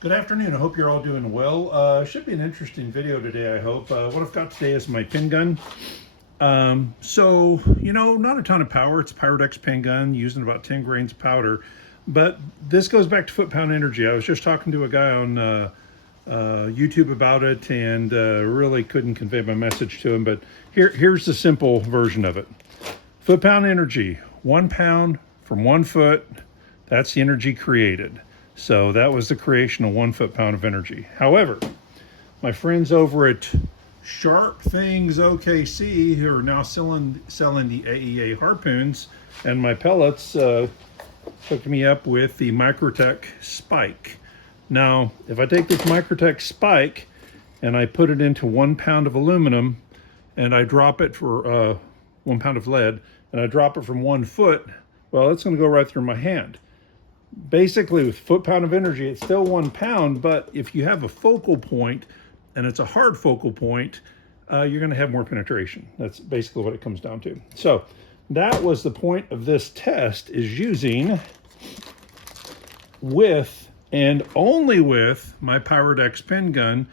Good afternoon. I hope you're all doing well. Should be an interesting video today, I hope. What I've got today is my pin gun. Not a ton of power. It's a Pyrodex pin gun using about 10 grains of powder. But this goes back to foot-pound energy. I was just talking to a guy on YouTube about it and really couldn't convey my message to him. But here's the simple version of it. Foot-pound energy, 1 pound from 1 foot, that's the energy created. So that was the creation of 1 foot-pound of energy. However, my friends over at Sharp Things OKC, who are now selling the AEA harpoons, and my pellets hooked me up with the Microtech Spike. Now, if I take this Microtech Spike and I put it into 1 pound of aluminum and I drop it for 1 pound of lead and I drop it from 1 foot, well, it's going to go right through my hand. Basically, with foot-pound of energy, it's still 1 pound, but if you have a focal point and it's a hard focal point, you're going to have more penetration. That's basically what it comes down to. So that was the point of this test, is using with and only with my Pyrodex pin gun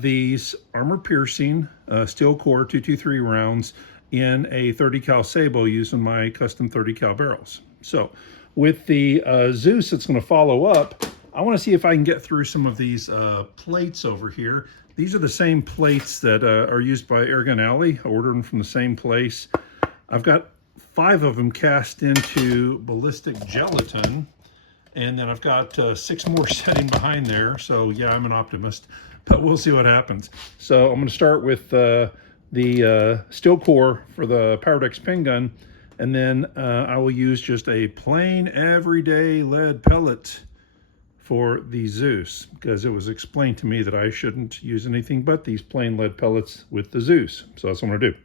these armor-piercing steel core 223 rounds in a 30 cal sabot using my custom 30 cal barrels. So with the Zeus that's going to follow up, I want to see if I can get through some of these plates over here. These are the same plates that are used by AirGun Alley. I ordered them from the same place. I've got 5 of them cast into ballistic gelatin, and then I've got 6 more setting behind there. So yeah, I'm an optimist, but we'll see what happens. So I'm going to start with the steel core for the Pyrodex pin gun, and then I will use just a plain everyday lead pellet for the Zeus, because it was explained to me that I shouldn't use anything but these plain lead pellets with the Zeus. So that's what I'm going to do.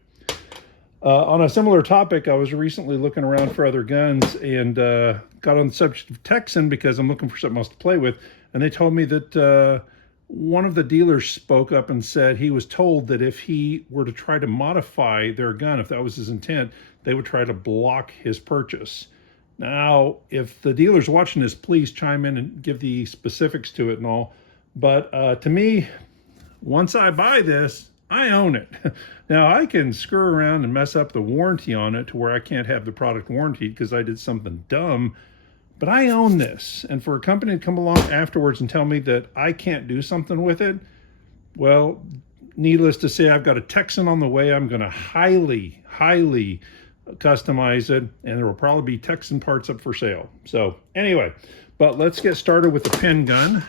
On a similar topic, I was recently looking around for other guns and got on the subject of Texan because I'm looking for something else to play with. And they told me that one of the dealers spoke up and said he was told that if he were to try to modify their gun, if that was his intent, they would try to block his purchase. Now, if the dealer's watching this, please chime in and give the specifics to it and all. But to me, once I buy this, I own it. Now, I can screw around and mess up the warranty on it to where I can't have the product warranted because I did something dumb, but I own this. And for a company to come along afterwards and tell me that I can't do something with it, well, needless to say, I've got a Texan on the way. I'm going to highly customize it, and there will probably be Texan parts up for sale. So anyway, but let's get started with the pin gun.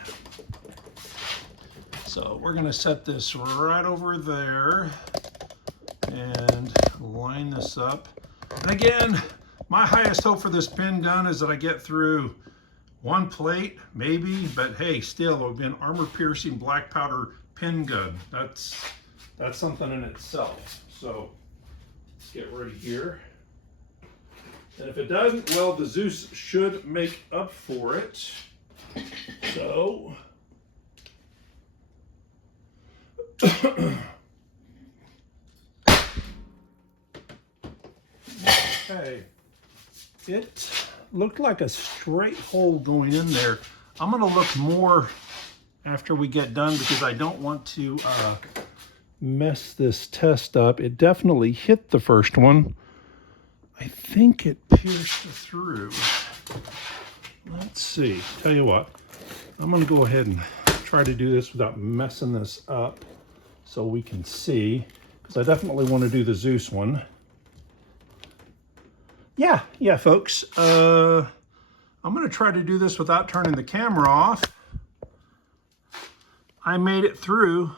So we're going to set this right over there and line this up. And again, my highest hope for this pin gun is that I get through 1 plate, maybe, but hey, still, it would be an armor-piercing black powder pin gun. That's something in itself. So let's get ready here. And if it doesn't, well, the Zeus should make up for it. So okay, it looked like a straight hole going in there. I'm going to look more after we get done because I don't want to mess this test up. It definitely hit the first one. I think it pierced through. Let's see. Tell you what, I'm going to go ahead and try to do this without messing this up so we can see, because I definitely want to do the Zeus one. Yeah, folks. I'm going to try to do this without turning the camera off. I made it through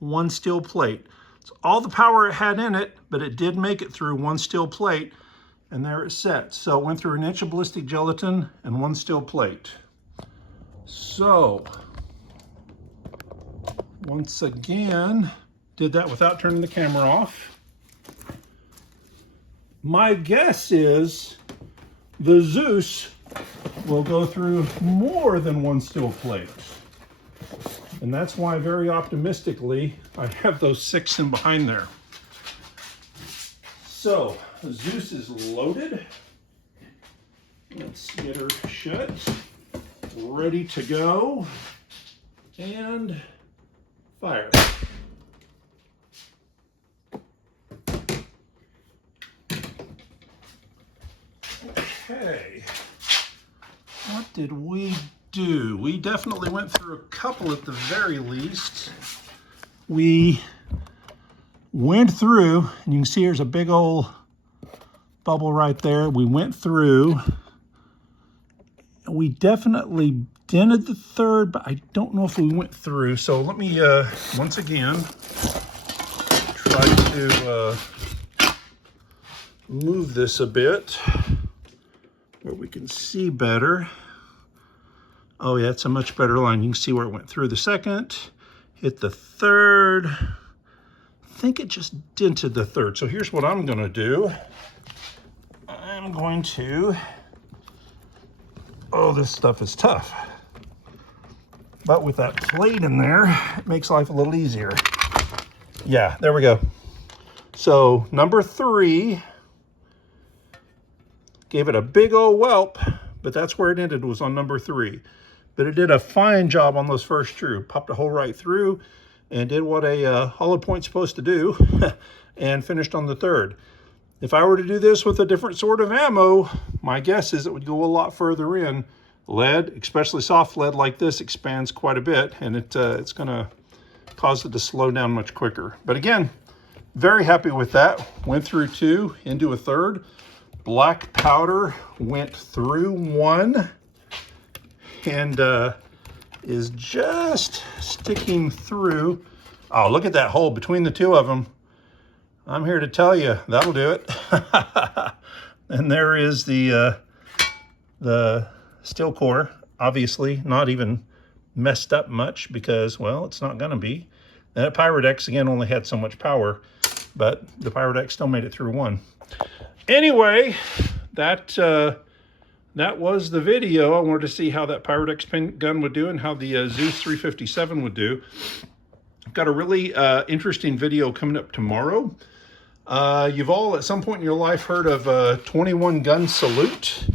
1 steel plate. It's all the power it had in it, but it did make it through 1 steel plate, and there it set. So it went through 1 inch of ballistic gelatin and 1 steel plate. So once again, did that without turning the camera off. My guess is the Zeus will go through more than 1 steel plate. And that's why, very optimistically, I have those 6 in behind there. So, Zeus is loaded. Let's get her shut. ready to go, and fire. Okay, what did we do? We definitely went through a couple at the very least. We went through, and you can see there's a big old bubble right there. We went through. We definitely dented the third, but I don't know if we went through. So let me, once again, try to move this a bit where we can see better. Oh yeah, it's a much better line. You can see where it went through the second, hit the third. I think it just dented the third. So here's what I'm gonna do. I'm going to, oh, this stuff is tough. But with that plate in there, it makes life a little easier. Yeah, there we go. So number 3, gave it a big old whelp, but that's where it ended, was on number 3. But it did a fine job on those first two. Popped a hole right through and did what a hollow point's supposed to do and finished on the third. If I were to do this with a different sort of ammo, my guess is it would go a lot further in. Lead, especially soft lead like this, expands quite a bit, and it's going to cause it to slow down much quicker. But again, very happy with that. Went through 2 into a third. Black powder went through 1 and is just sticking through. Oh, look at that hole between the 2 of them. I'm here to tell you, that'll do it. And there is the steel core, obviously not even messed up much because, well, it's not gonna be. And that Pyrodex, again, only had so much power, but the Pyrodex still made it through 1. Anyway, that was the video. I wanted to see how that Pyrodex pen gun would do and how the Zeus 357 would do. I've got a really interesting video coming up tomorrow. You've all at some point in your life heard of a 21 gun salute.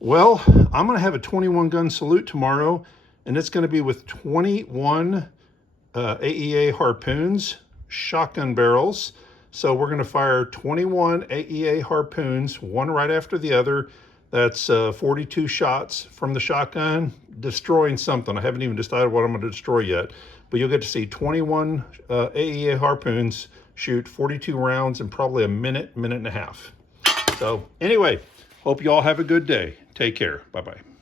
Well, I'm going to have a 21 gun salute tomorrow, and it's going to be with 21 AEA harpoons, shotgun barrels. So we're going to fire 21 AEA harpoons, one right after the other. That's 42 shots from the shotgun, destroying something. I haven't even decided what I'm going to destroy yet, but you'll get to see 21 AEA harpoons shoot 42 rounds in probably a minute, minute and a half. So anyway, hope you all have a good day. Take care. Bye-bye.